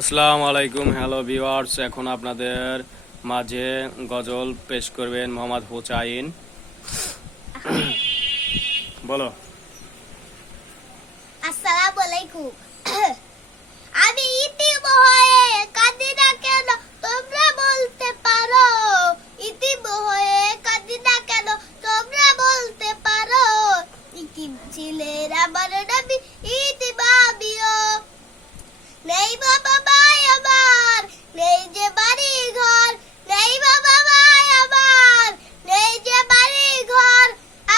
আসসালামু আলাইকুম, hello viewers. এখন আপনাদের মাঝে গজল পেশ করবেন মোহাম্মদ হুসাইন। বলো। আসসালামু আলাইকুম। আমি ইতিম হয়ে কাঁদি না কেন তোমরা বলতে পারো। ইতিম হয়ে কাঁদি না কেন তোমরা বলতে পারো। ইতিম ছিলেন আমার নবী, ইতিম আমিও। নেই বাবা ভাই আমার, নেই যে বাড়ি ঘর। নেই বাবা ভাই আমার, নেই যে বাড়ি ঘর।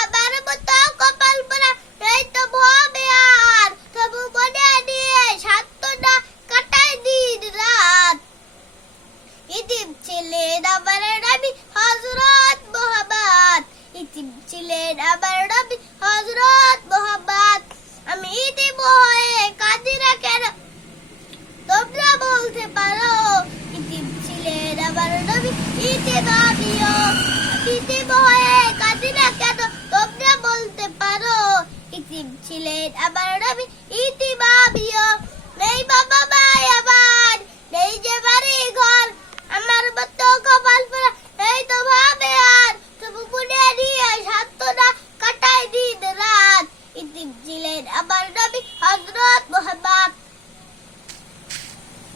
আমার মতো কপাল পোড়া নেই তো ভবে আর। তবু মনে নিয়ে সান্ত্বনা কাটাই দিন রাত। ইতিম ছিলেন আমার নবী হযরত মুহাম্মদ। ইতিম ছিলেন আমার নবী হযরত মুহাম্মদ। আমি ইতিম হয়ে কাঁদি না কেন তোমরা বলতে পারো। ইতিম ছিলেন আমার নবী, ইতিম আমিও। ইতিম হয়ে কাঁদি না কেন তোমরা বলতে পারো। ইতিম ছিলেন আমার নবী, ইতিম আমিও। নেই বাবা